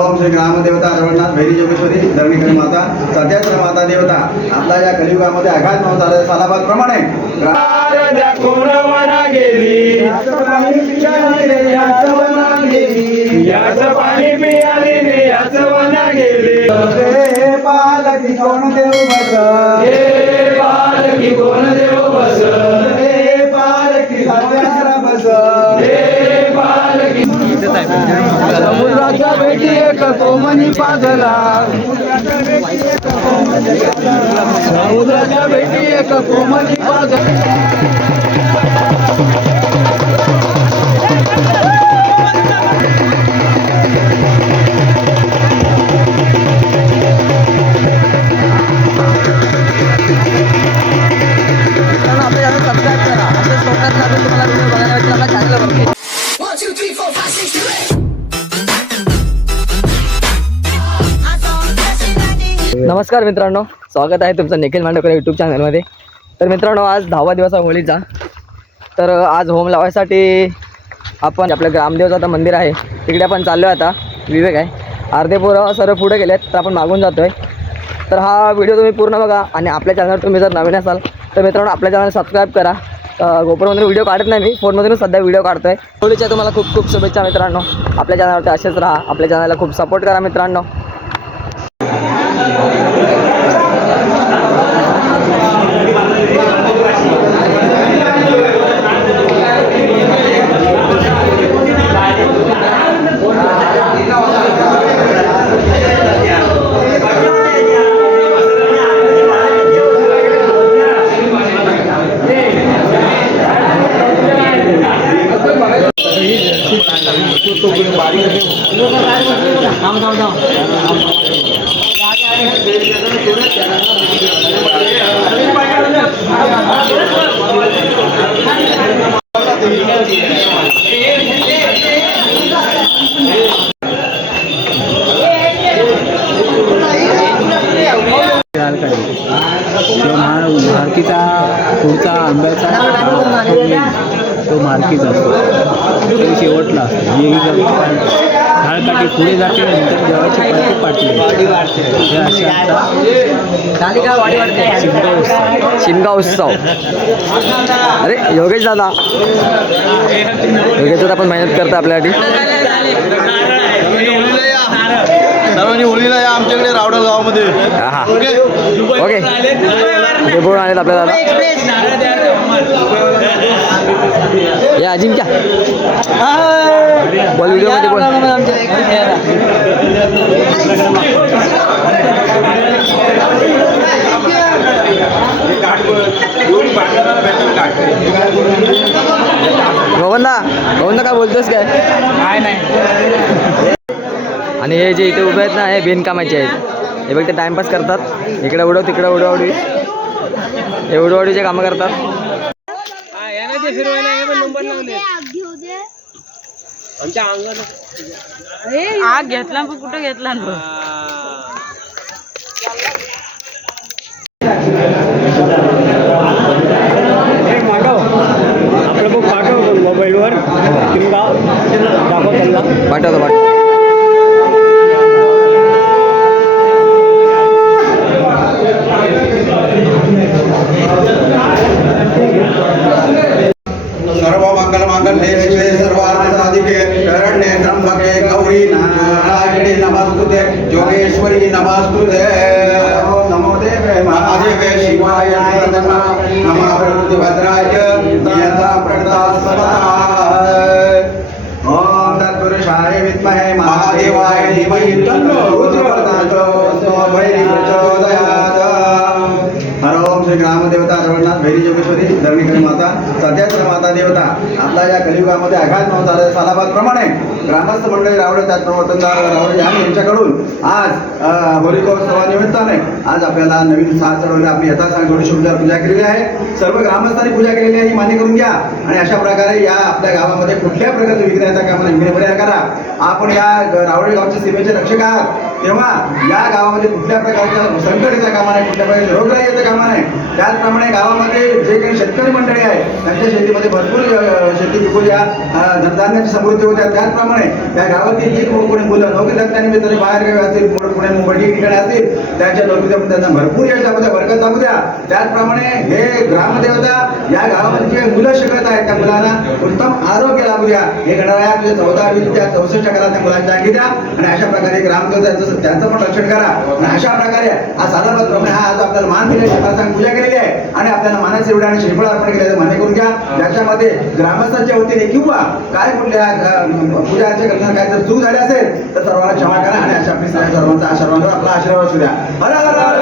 ओम श्री ग्रामदेवता रवळनाथ भैरी जोगेश्वरी धरणीकरी माता सध्याच माता देवता. आपल्या या कलियुगामध्ये आघात नव्हता झाला सालाबाद प्रमाणे पाणी पियाले रे याच वना गेले. पालकी कोण देव बस? पालकी कोण देव बस? समुद्राच्या भेटी एक कोमनी पाजला. समुद्राच्या भेटी एक कोमनी पाजला. नमस्कार मित्रांनो स्वागत आहे तुमचं निखिल मांडवकर यूट्यूब चॅनलमध्ये तर मित्रांनो आज दहावा दिवस आहे होळीचा. तर आज होम लावायसाठी आपण आपलं ग्रामदेवचं मंदिर आहे. तिकडे आपण चाललो आहे आता विवेक आहे. अर्धे पोरं सर्व पुढे गेलेत तर आपण मागून जातो आहे तर हा व्हिडिओ तुम्ही पूर्ण बघा आणि आपल्या चॅनलवर तुम्ही जर नवीन असाल तर मित्रांनो आपल्या चॅनल सबस्क्राईब करा. गोपुरमधून व्हिडिओ काढत नाही मी फोनमधून सध्या व्हिडिओ काढतो आहे होळीच्या तुम्हाला खूप खूप शुभेच्छा मित्रांनो. आपल्या चॅनलवरती असेच राहा आपल्या चॅनलला खूप सपोर्ट करा मित्रांनो. तो महा मार्कीचा पुढचा आंब्याचा तो मेन, असतो. तो शेवटला असतो. हे झाड टाकी पुढे जाते नंतर देवाची पाठी पाठली हे असे आता शिमगा उत्सव. शिमगा उत्सव. अरे योगेश दादा. योगेश दादा पण मेहनत करतो आपल्यासाठी. सर्वांनी होळीला या आमच्याकडे रावडा गावामध्ये. हा ओके? ते बोल आलेत आपल्या दादा हे अजिंक्य बोल व्हिडिओमध्ये बोल. गोवंदा गोवंदा काय बोलतोस काय? काय नाही. आणि हे जे इथे उभे आहेत ना हे बिनकामाचे आहेत. हे बघ ते टाइमपास करतात. इकडे उडव तिकडे उडवडी हे उडवडीचे कामं करतात. आग घेतला पण कुठं घेतला ना आपलं बघ पाठव मोबाईलवर. पाठवतो. माता देवता या कलियुगामध्ये आघात नव्हता झाला सालाबाद प्रमाणे ग्रामस्थ मंडळी रावळे त्यात वतनदार रावळे यांनी यांच्याकडून आज होलिकोत्सवानिमित्ताने आज आपल्याला नवीन साथ चढवले आपली यथासांग थोडीशी पूजा केलेली आहे. सर्व ग्रामस्थांनी पूजा केलेली आहे ही मान्य करून घ्या. आणि अशा प्रकारे या आपल्या गावामध्ये कुठल्या प्रकारचे विघ्न येतात कामाला विघ्न करा. आपण या रावडे रावळे गावच्या सीमेचे रक्षक आहात. तेव्हा या गावामध्ये कुठल्या प्रकारच्या संकट येता कामा नाही कुठल्या प्रकारचे रोगराई कामा नाही त्याचप्रमाणे गावामध्ये जे काही शेतकरी मंडळी आहे त्यांच्या शेतीमध्ये भरपूर शेती पिकूया अं, धनधान्याची समृद्धी होत्या त्याचप्रमाणे त्या गावातील जी कोण कोणी मुलं नोकरी लागताना बाहेर गावी असतील पुणे मुंबई ठिकाणी असतील त्यांच्या नोकरीमध्ये त्यांना भरपूर यश दाखवू द्या बरकत लागू द्या. त्याचप्रमाणे हे ग्रामदेवता या गावामध्ये जे मुलं शिकत आहेत त्या मुलांना उत्तम आरोग्य लागू द्या. हे घडणाऱ्या तुझ्या म्हणजे चौदा वीस त्या चौसष्ट घरातल्या मुलांची अंगी द्या आणि अशा प्रकारे ग्रामदेवताचं त्यांचं पण रक्षण करा. आणि अशा प्रकारे हा साधारण प्रमाणे हा आज आपल्याला मान दिले सांग पूजा केलेली आहे. आणि आपल्याला मानाचे एवढ्या आणि श्रीफळ अर्पण केले मान्य करून घ्या. याच्यामध्ये ग्रामस्थांच्या वतीने किंवा काय कुठल्या पूजा पूजाच्या करताना काय जर चूक झाली असेल तर सर्वांना क्षमा करा आणि अशा आपली सर्वांचा सर्वांचा आपला आशीर्वाद असू द्या हर हर हर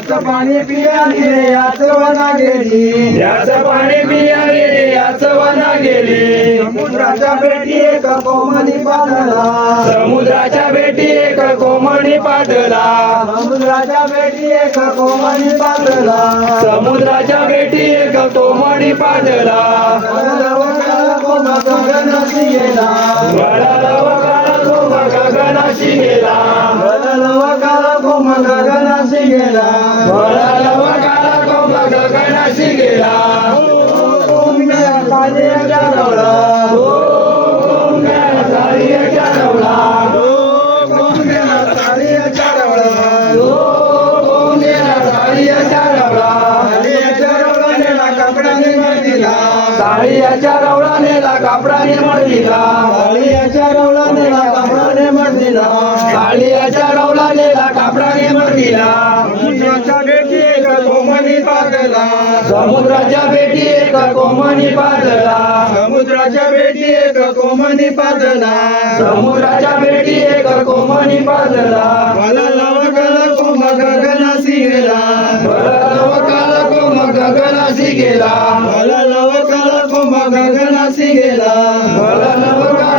याच पाणी पियाली रे याच वना गेली. याच पाणी पियाली रे याच वना गेली. समुद्राच्या बेटी एक कोमली पादला. समुद्राच्या बेटी एक कोमणी पातला समुद्राच्या बेटी एक कोमली पादला. समुद्राच्या बेटी एक कोमणी पातला गगनाची गेला. वळाला कोम गगनाशी गेला. काला कोम गगनाची गेला वळाला वळाला कोम गगनाशी गेला पाण्याच्या रवळा साडीच्या नवला साडीच्या रवळा साडीच्या नवला साडीच्या रवळाने कपड्याने दिला. साडीच्या रवळा नेला कापडाने मळविला साडीच्या रवळाने कपड्याने दिला साडीच्या रवळा नेला समुद्राच्या बेटी एक कोमली पादला समुद्राच्या बेटी एक कोमणी पाजला. समुद्राच्या बेटी एक कोमली पादला समुद्राच्या बेटी एक कोमणी पाजला. मला लव काला कोम गगनासी गेला. काल कोम गगनाशी गेला. मला लव काला कोम गगनासी गेला. काल कोम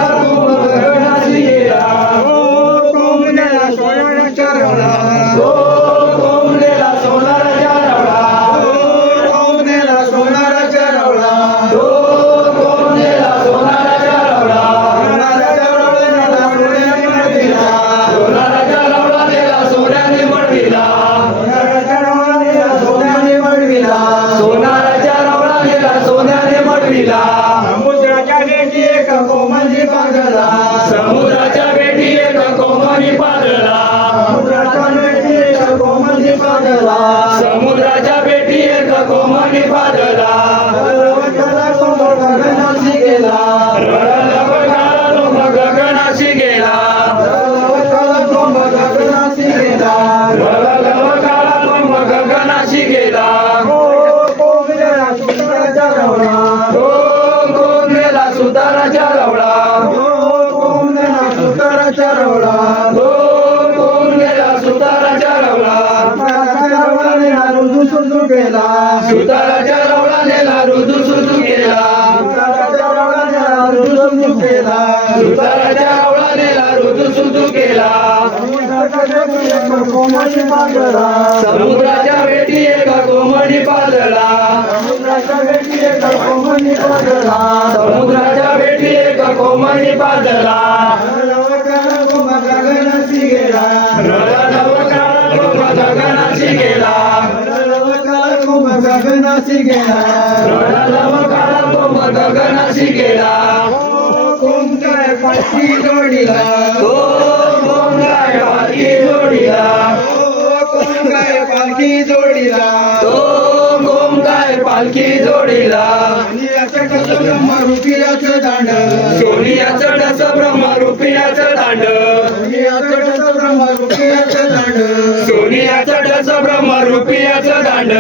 पादला समुद्राच्या बेटी एक कोमणी पाजला समुद्राच्या बेटी एक कोमली पादला समुद्राच्या बेटी एक कोमणी पाजला गेला. गगनाशी गेला. गगनासी गेला. गगनाशी गेला. कोणत्या पाठी जोडीला? जोडीला. कोण काय पालखी जोडीला. कसं ब्रह्मरूपियाचं दांड. सोनियाचं डस ब्रह्मरूपियाचं दांड. सोनियाचं कसं ब्रह्मरूपियाचं दांड. सोनियाचं डस ब्रह्मरूपियाचं दांड.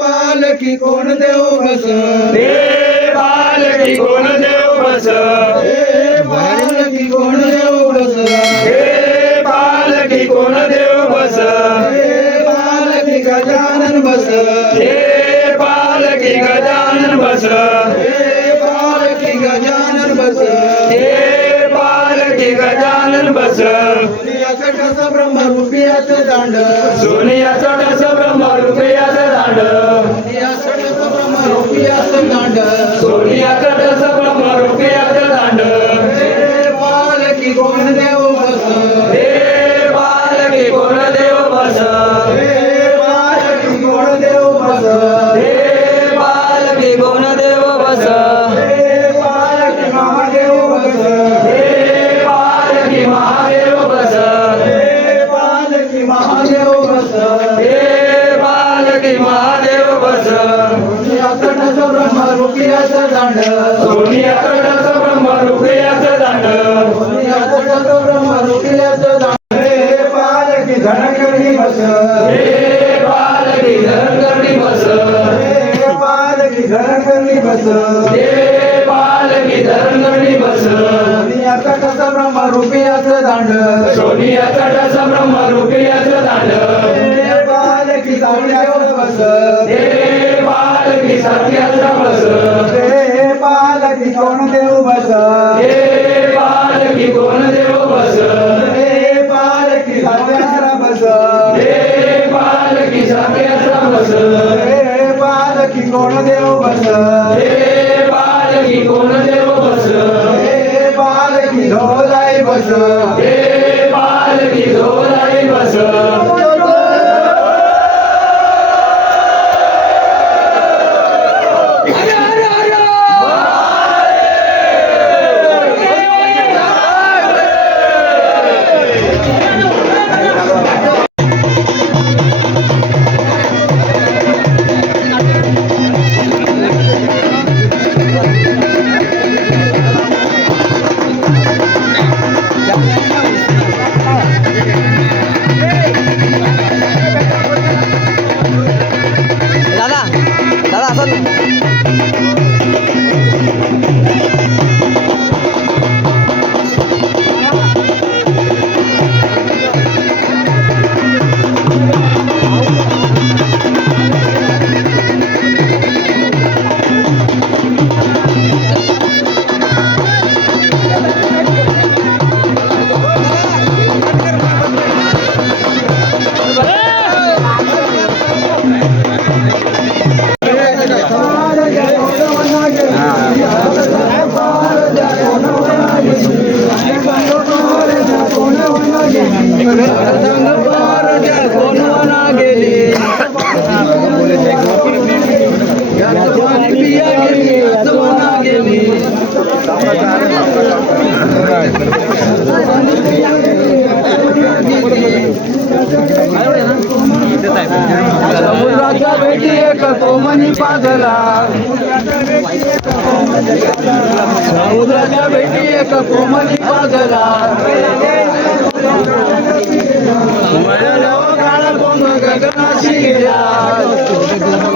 पालकी कोण देव बस हे पालखी कोण देव बस हे पालकी कोण देव बस हे गजानन बस। हे पालखी गजानन बस। हे पालकी गजानन बस। हे गजानन बस। सोनियाचं दांड। सोनियाचं डस ब्रह्मरूपियाचं दांड। सोनियाचं कसं ब्रह्मरूपियाचं दांड। सोनियाचं डस ब्रह्मरूपियाचं दांड। हे पालकी कोण ब्रह्मरूपियाचं दांड. सोनियाचं डस ब्रह्मरूपियाचं दांड. सोनियाचं कसं ब्रह्मरूपियाचं दांड. हे धनकरी बस. हे पालखी धनकरणी बस. हे पालकी धनकरी बस. हे बस. हे पालकी कोण देव बस? हे पालखी कोण देव बस? हे पालकी सावल्यावर बस. हे पालखी साथीयाचं बस. हे पालकी कोण देव बस? समुद्राच्या भेटी एक कोमनी पाजला? समुद्राच्या भेटी एक कोमनी पाजला? गगनाशी गेला?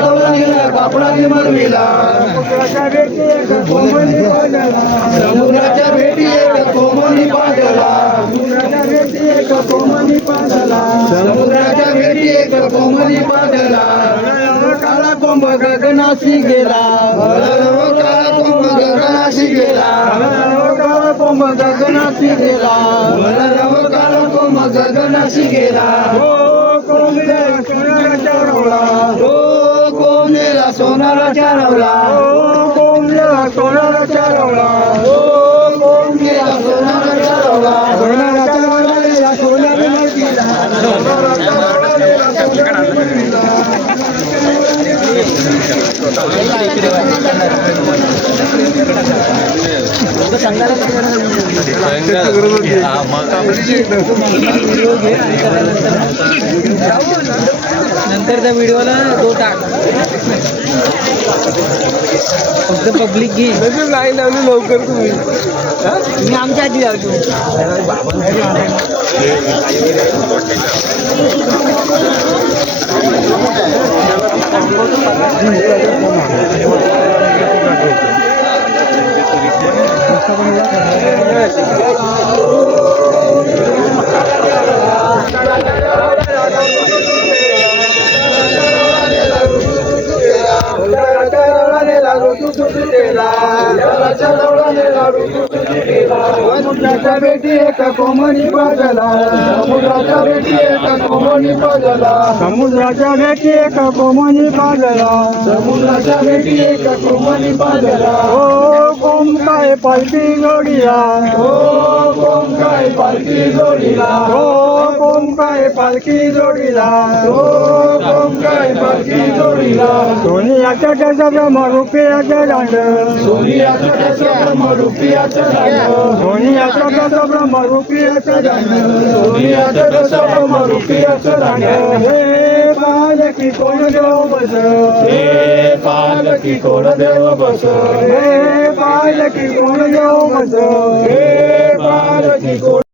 मडविला समुद्राच्या भेटी एक कोमनी पाजला समुद्राच्या भेटी एक कोमनी पाजला काळा कोंब गगनाशी गेला. काळा कोंब गगनाशी गेला. काळा कोंब गगनाशी गेला. काळा कोंब गगनाशी गेला. तो कोंबलेला सोनाराच्या रवला सोनाराच्या रवळा ओ कोण नंतर त्या व्हिडिओला तो टाक. फक्त पब्लिक घे. नाही लावली लवकर तुम्ही मी आमच्या आधी जाऊ చలో सुटलेला बेटी एक कोमणी पाजला. समुद्राच्या बेटी एक कोमणी पाजला. समुद्राच्या बेटी एक कोमणी पाजला. समुद्राच्या बेटी एका कोमणी पाजला. ओ हो, कोम काय पालखी जोडीला. ओ कोम काय पालखी जोडीला. ओ कोम काय पालखी जोडीला. ओ कोम काय पालखी जोडीला. सोनियाच्या त्याचा ब्रह्म रुपयाचं दांड. सोनियाच्या त्याचा ब्रह्म रुपयाचं दांड. सोनियाच्या त्याचा ब्रह्म रुपयाचं दांड सोनियाच्या त्याचा ब्रह्म रुपयाचं दांड हे पालकी कोण देव बस हे पालकी कोण देव बस हे पालकी कोण देव बस हे पालकी कोण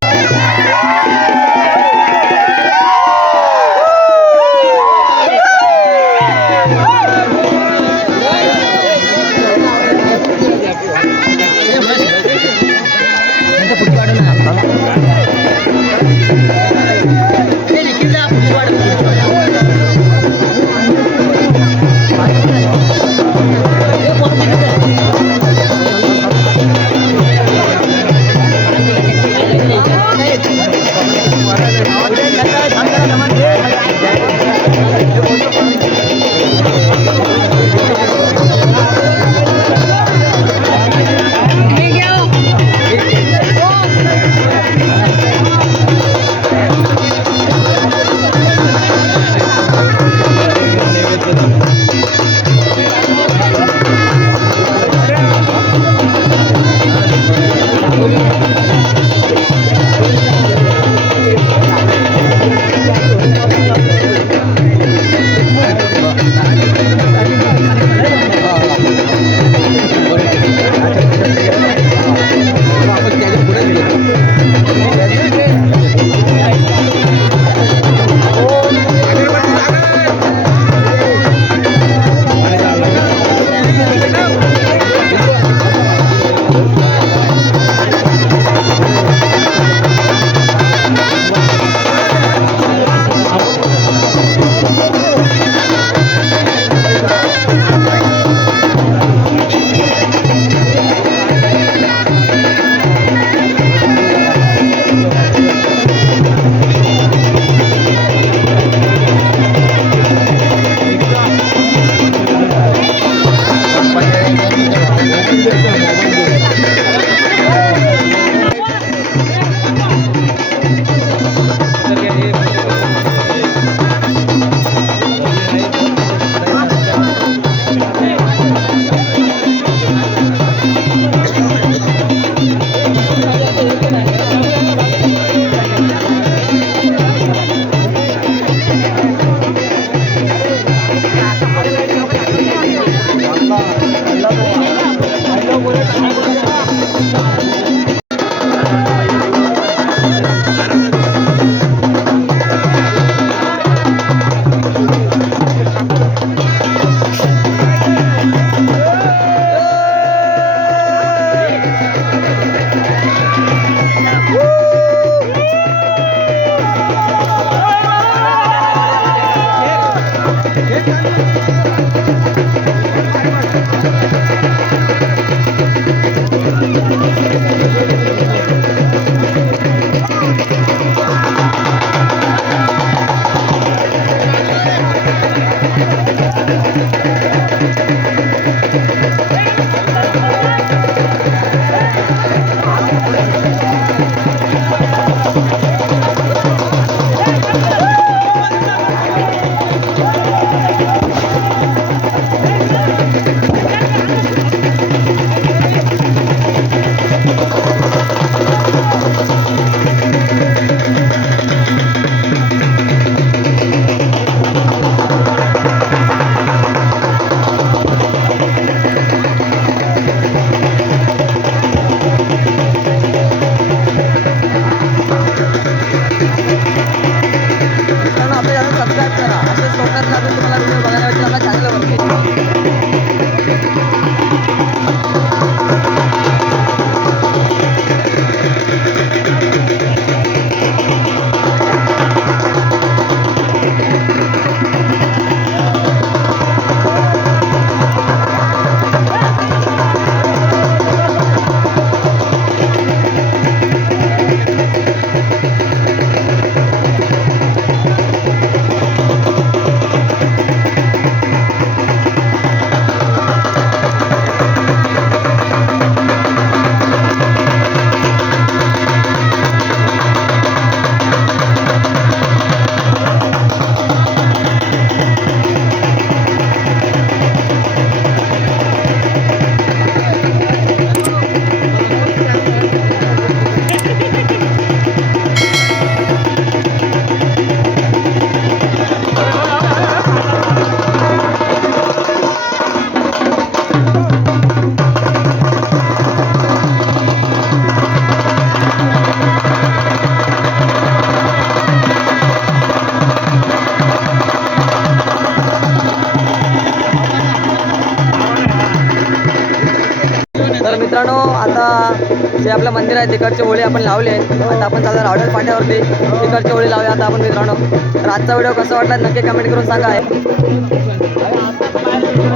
जे आपलं मंदिर आहे तिकडचे होळी आपण लावले आता आपण चालणार ऑर्डर पाट्यावरती तिकडचे होळी लावूया आता आपण मित्रांनो. तर आजचा व्हिडिओ कसा वाटला नक्की कमेंट करून सांगा.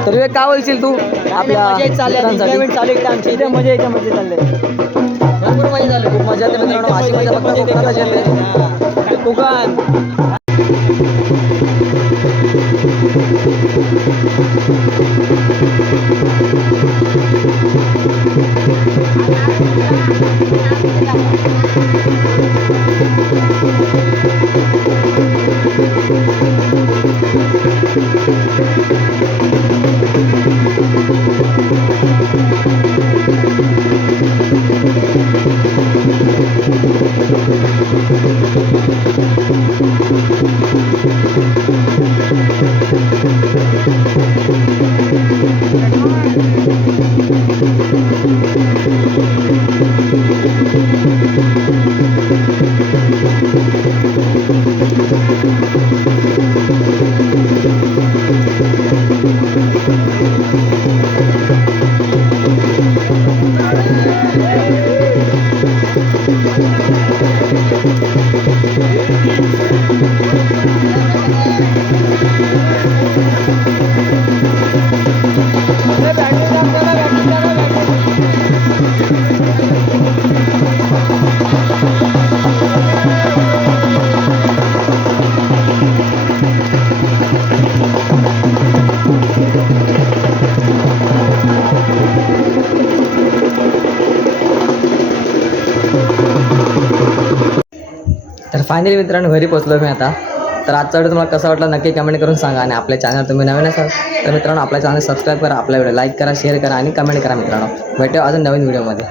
तर विवेक काय बोलशील तू? आपल्या? इथे मजा येते मजा चालले भरपूर मजा झाली. खूप मजा येते मित्रांनो. अशी मजा फक्त कोकणातच येते. कोकण. तर फायनली मित्रांनो घरी पोचलो मी आता. तर आजचा व्हिडिओ तुम्हाला कसा वाटला नक्की कमेंट करून सांगा आणि आपल्या चॅनल तुम्ही नवीन असाल तर मित्रांनो आपल्या चॅनल सबस्क्राईब करा आपला व्हिडिओ लाईक करा शेअर करा आणि कमेंट करा मित्रांनो. भेटू अजून नवीन व्हिडिओमध्ये